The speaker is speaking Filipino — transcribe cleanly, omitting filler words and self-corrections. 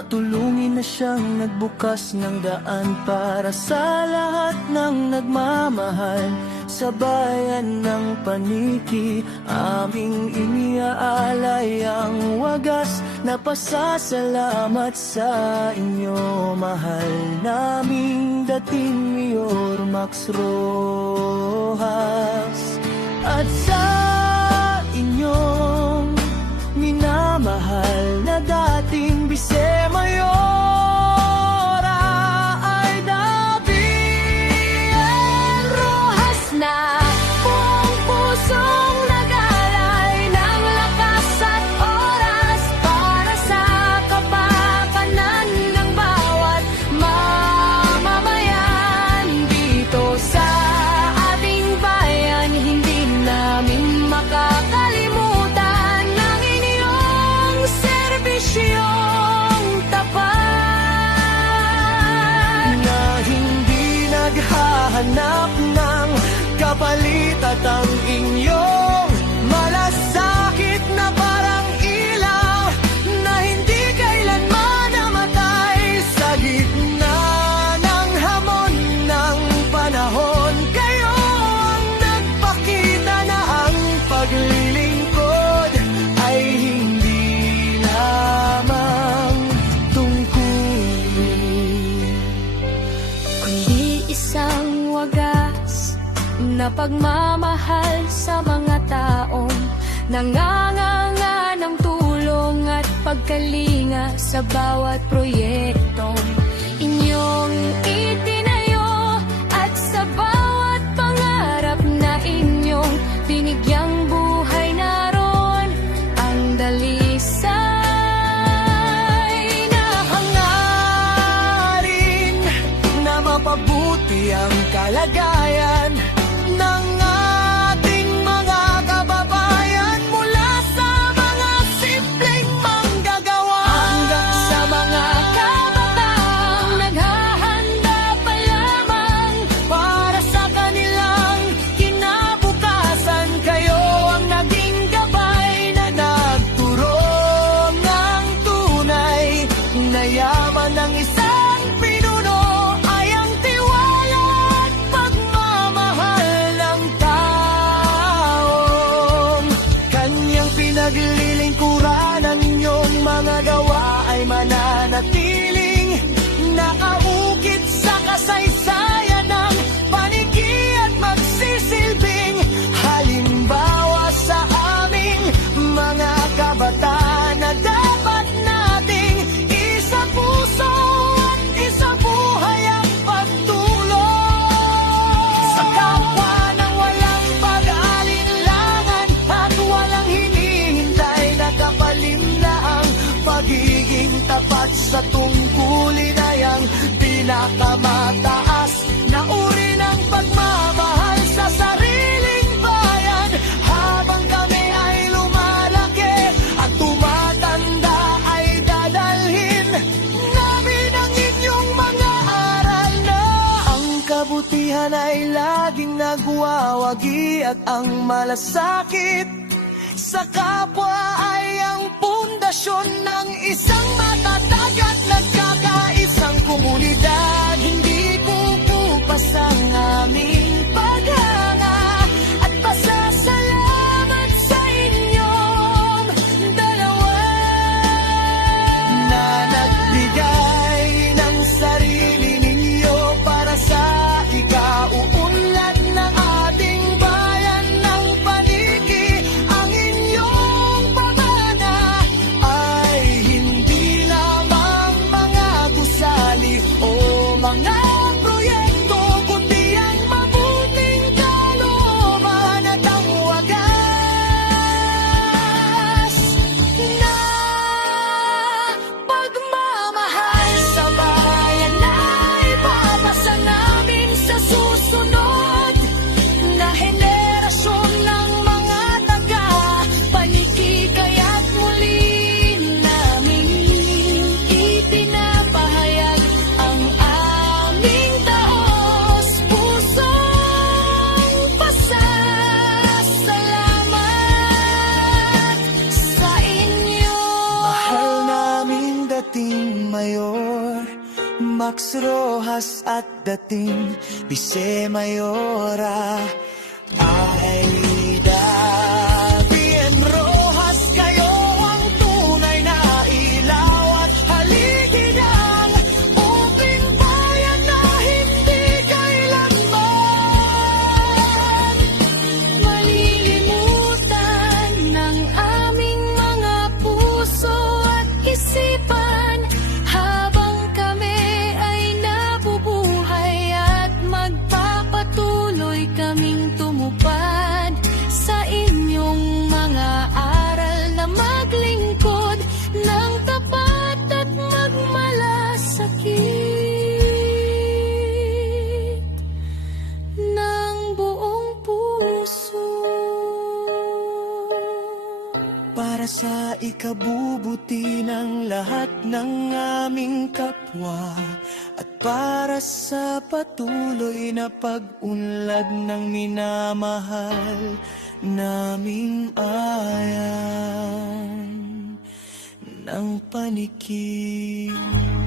Matulungin na siyang nagbukas ng daan para sa lahat ng nagmamahal. Sa bayan ng Paniki, aming iniaalay ang wagas na pasasalamat sa inyo. Mahal naming dating Mayor Max Rojas. At sa inyong minamahal na dating Vice-Mayora Aida Rojas, na buong pusong nag-alay ng lakas at oras para sa kapakanan ng bawat mamamayan dito sa ating bayan. Hindi namin makakalimutan ng inyong serbisyong tapat, na hindi naghahanap ng kapalit, at ang inyong malasakit na parang ilaw na hindi kailanman namatay sa gitna ng hamon ng panahon. Kayo ang nagpakita na ang paglilingkod ay hindi lamang tungkulin, kundi isang wagas na pagmamahal sa mga taong nanganganga ng tulong at pagkalinga sa bawat proyektong inyong itinayo, at sa bawat pangarap na inyong binigyang buhay. Naroon ang dalisay na hangarin na mapabuti ang kalagayan ng ating mga kababayan, mula sa mga simpleng manggagawa hanggang sa mga kabataang naghahanda pa lamang para sa kanilang kinabukasan. Kayo ang naging gabay na nagturo ng tunay na yaman ng isang pinuno ay ang tiwala at pagmamahal ng taong kanyang pinaglilingkuran. Ang inyong mga gawa ay mananatiling nakaukit sa kasaysayan ng Paniki at magsisilbing halimbawa sa aming mga kabataan na dapat nating isa puso at isa buhay ang pagtulong sa kapwa ng walang pag-aalinlangan at walang hinihintay na kapalim na ang pagiging tapat sa tungkulin ay ang pinakamataas na uri ng pagmamahal sa sariling bayan. Habang kami ay lumalaki at tumatanda, ay dadalhin namin ang inyong mga aral na ang kabutihan ay laging nagwawagi, at ang malasakit sa kapwa ay ang pundasyon ng isang matatag at nagkakaisang komunidad. Hindi pupupas ang aming paghanga at pasasalamat sa inyong dalawa, na nagbigay ng sarili ninyo para sa ikauunlad ng ating bayan ng Paniki. Ang inyong pamana ay hindi Mayor, Max Rojas at dating Vice Mayora, Aida Bien Rojas, kayo ang tunay na ilaw at haligi ng uping bayan na hindi kailanman malilimutan ng aming mga puso at isipan habang kami ay nabubuhay at magpapatuloy kaming tumupad sa inyong mga aral na maglingkod ng tapat at magmalasakit ng buong puso. para sa ikabubuti ng lahat ng aming kapwa at para sa patuloy na pag-unlad ng minamahal naming bayan ng Panikit.